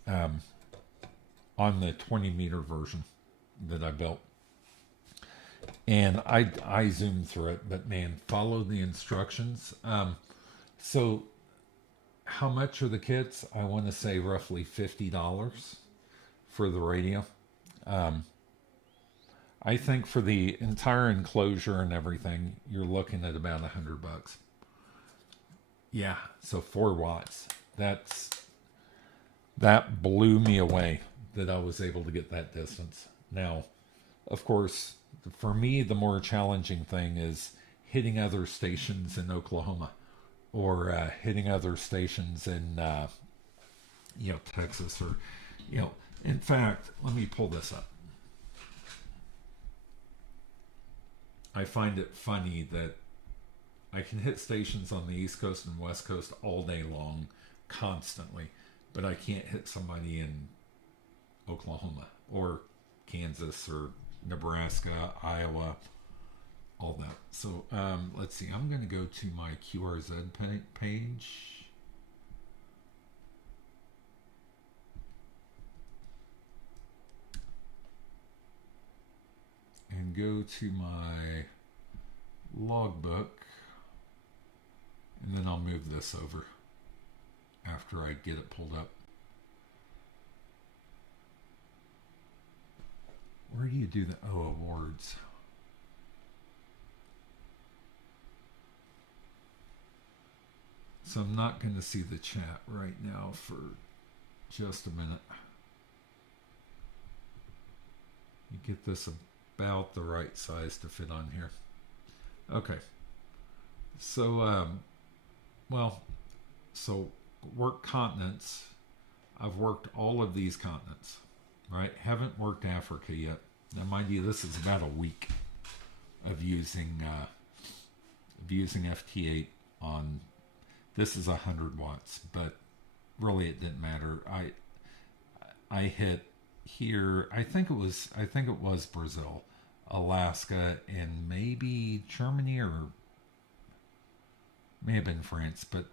on the 20 meter version that I built. And I zoomed through it, but man, follow the instructions. So how much are the kits? I want to say roughly $50 for the radio. I think for the entire enclosure and everything, you're looking at about $100. Yeah, so 4 watts. That blew me away that I was able to get that distance. Now, of course, for me, the more challenging thing is hitting other stations in Oklahoma, or hitting other stations in, Texas, or, in fact, let me pull this up. I find it funny that I can hit stations on the East Coast and West Coast all day long, constantly, but I can't hit somebody in Oklahoma or Kansas or Nebraska, Iowa, all that. So let's see. I'm going to go to my QRZ page. And go to my logbook. And then I'll move this over after I get it pulled up. Where do you do the awards? So I'm not going to see the chat right now for just a minute. You get this about the right size to fit on here. Okay. So, so work continents. I've worked all of these continents, right? Haven't worked Africa yet. Now, mind you, this is about a week of using FT8 on. This is 100 watts, but really it didn't matter. I hit here. I think it was Brazil, Alaska, and maybe Germany, or may have been France. But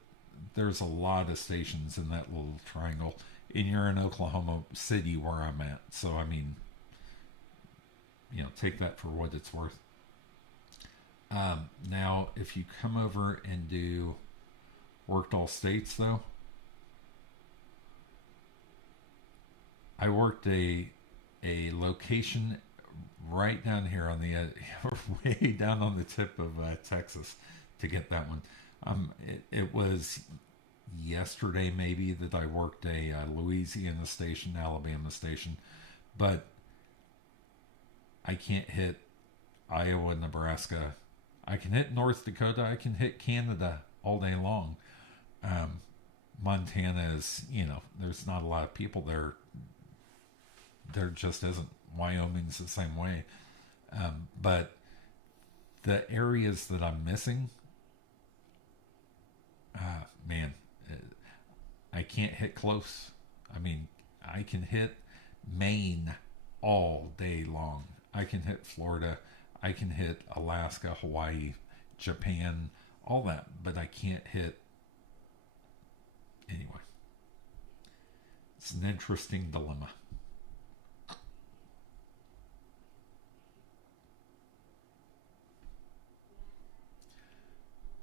there's a lot of stations in that little triangle. And you're in Oklahoma City, where I'm at. So I mean, take that for what it's worth. Now, if you come over and do worked all states, though, I worked a location right down here on the way down on the tip of Texas to get that one. It was yesterday maybe that I worked a Louisiana station, Alabama station, but I can't hit Iowa, Nebraska. I can hit North Dakota. I can hit Canada all day long. Montana is, there's not a lot of people there. There just isn't. Wyoming's the same way. But the areas that I'm missing, man, I can't hit close. I mean, I can hit Maine all day long. I can hit Florida. I can hit Alaska, Hawaii, Japan, all that. But I can't hit. Anyway, it's an interesting dilemma.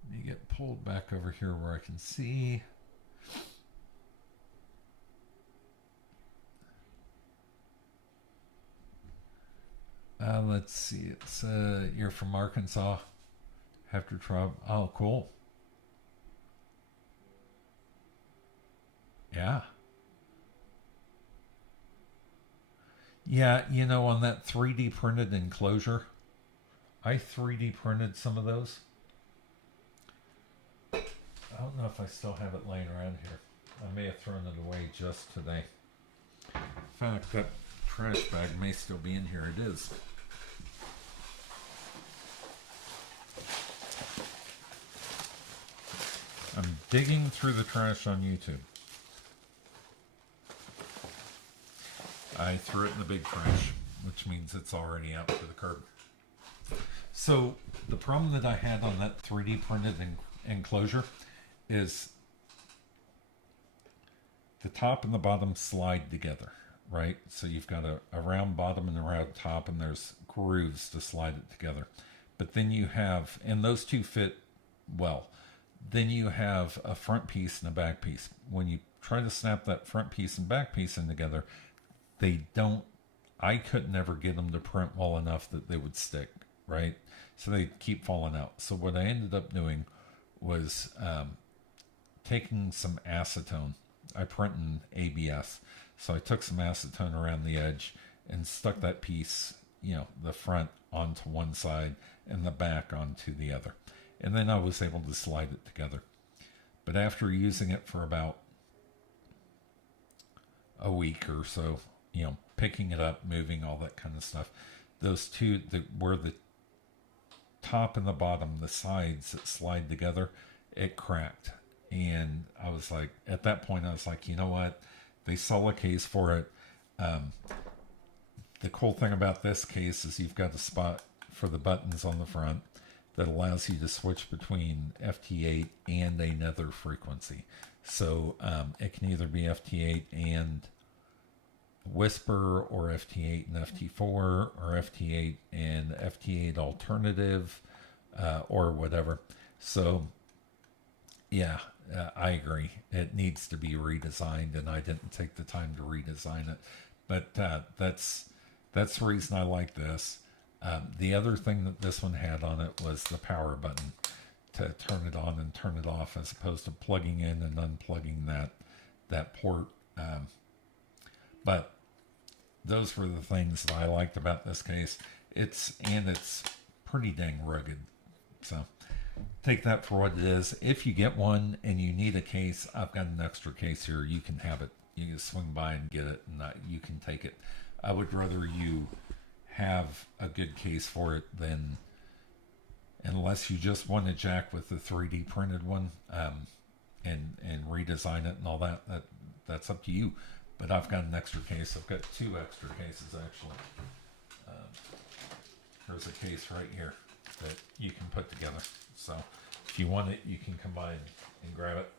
Let me get pulled back over here where I can see. Let's see. It's you're from Arkansas. Have to try. Oh, cool. Yeah. Yeah, on that 3D printed enclosure, I 3D printed some of those. I don't know if I still have it laying around here. I may have thrown it away just today. In fact, that trash bag may still be in here. It is. I'm digging through the trash on YouTube. I threw it in the big trash, which means it's already out to the curb. So the problem that I had on that 3D printed enclosure is the top and the bottom slide together, right? So you've got a round bottom and a round top, and there's grooves to slide it together. But then you have, and those two fit well. Then you have a front piece and a back piece. When you try to snap that front piece and back piece in together, I could never get them to print well enough that they would stick, right? So they keep falling out. So what I ended up doing was taking some acetone. I print in ABS. So I took some acetone around the edge and stuck that piece, the front onto one side and the back onto the other. And then I was able to slide it together. But after using it for about a week or so, picking it up, moving, all that kind of stuff, those two, where the top and the bottom, the sides that slide together, it cracked. And I was like, at that point, I was like, you know what? They sell a case for it. The cool thing about this case is you've got a spot for the buttons on the front that allows you to switch between FT8 and another frequency. So it can either be FT8 and Whisper, or FT8 and FT4, or FT8 and FT8 alternative, or whatever. So yeah, I agree. It needs to be redesigned, and I didn't take the time to redesign it. But that's That's the reason I like this. The other thing that this one had on it was the power button to turn it on and turn it off, as opposed to plugging in and unplugging that port. But those were the things that I liked about this case. It's pretty dang rugged. So take that for what it is. If you get one and you need a case, I've got an extra case here. You can have it. You can swing by and get it, and you can take it. I would rather you have a good case for it than, unless you just want to jack with the 3D printed one, and redesign it and all that. That's up to you. But I've got an extra case. I've got two extra cases actually. There's a case right here that you can put together. So if you want it, you can come by and grab it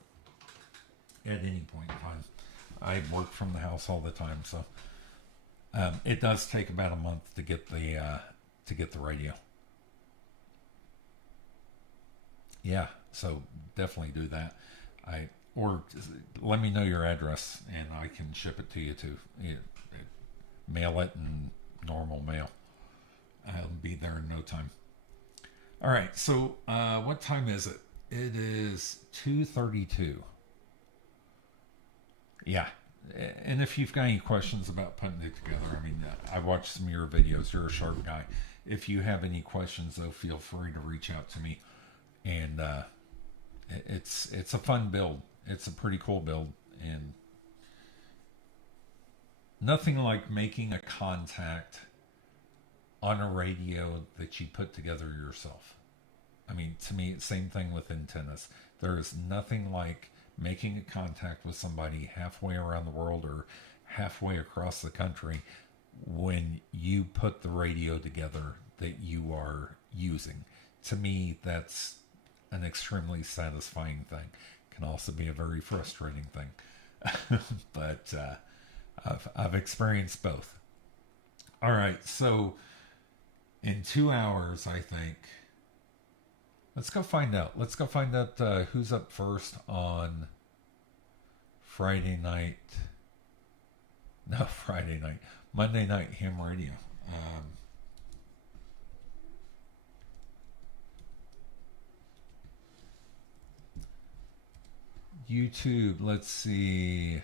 at any point in time. I work from the house all the time, so it does take about a month to get the radio. Yeah, so definitely do that. Or let me know your address and I can ship it to you too. Mail it in normal mail. I'll be there in no time. All right, so what time is it? It is 2:32. Yeah, and if you've got any questions about putting it together, I mean, I watched some of your videos. You're a sharp guy. If you have any questions, though, feel free to reach out to me. And it's a fun build. It's a pretty cool build, and nothing like making a contact on a radio that you put together yourself. I mean, to me, same thing with antennas. There is nothing like making a contact with somebody halfway around the world or halfway across the country when you put the radio together that you are using. To me, that's an extremely satisfying thing. Can also be a very frustrating thing. But I've experienced both. All right, so in 2 hours, I think, let's go find out. Let's go find out who's up first on Friday night. No, Friday night. Monday Night Ham Radio. YouTube, let's see.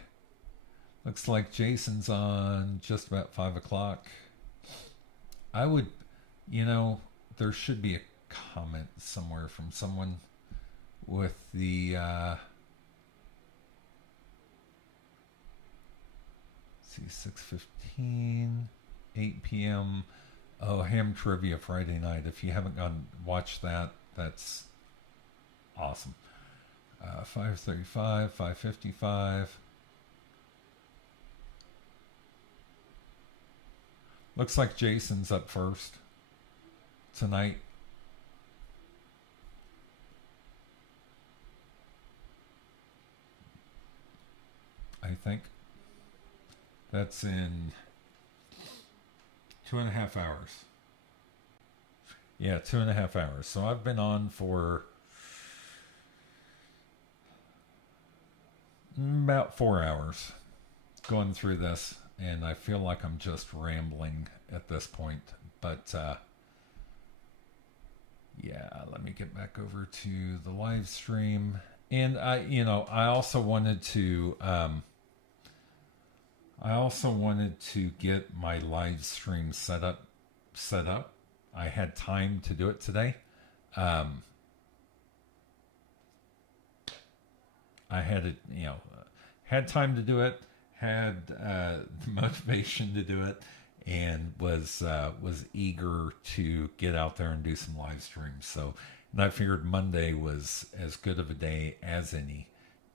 Looks like Jason's on just about 5 o'clock. I would, there should be a comment somewhere from someone with the, see, 6:15, 8 p.m. Oh, Ham Trivia Friday night. If you haven't gone watch that, that's awesome. 5:35, 5:55. Looks like Jason's up first tonight. I think that's in 2.5 hours. Yeah, 2.5 hours. So I've been on for about 4 hours going through this, and I feel like I'm just rambling at this point. But yeah, let me get back over to the live stream. And I also wanted to get my live stream set up. I had time to do it today. I had it, had time to do it, had the motivation to do it, and was eager to get out there and do some live streams. So, and I figured Monday was as good of a day as any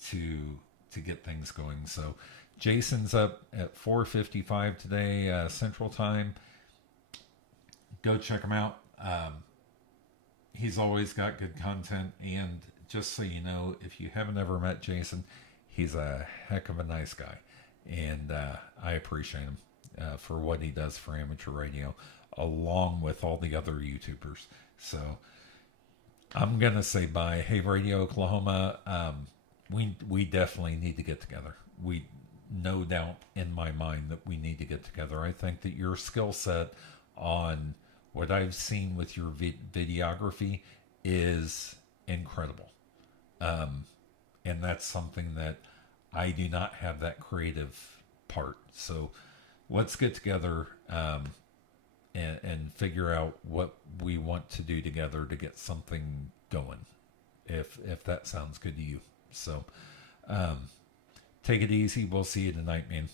to get things going. So, Jason's up at 4:55 today Central Time. Go check him out. He's always got good content, and just so you know, if you haven't ever met Jason, he's a heck of a nice guy, and I appreciate him for what he does for amateur radio, along with all the other YouTubers. So I'm gonna say bye. Hey, Radio Oklahoma, we definitely need to get together. no doubt in my mind that we need to get together. I think that your skill set on what I've seen with your videography is incredible. And that's something that I do not have, that creative part. So let's get together, and figure out what we want to do together to get something going, if that sounds good to you. So take it easy. We'll see you tonight, man.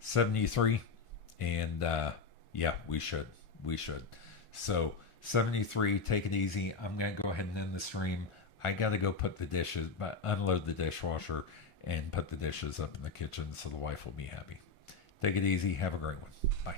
73. And yeah, we should. So 73, take it easy. I'm going to go ahead and end the stream. I got to go unload the dishwasher and put the dishes up in the kitchen so the wife will be happy. Take it easy. Have a great one. Bye.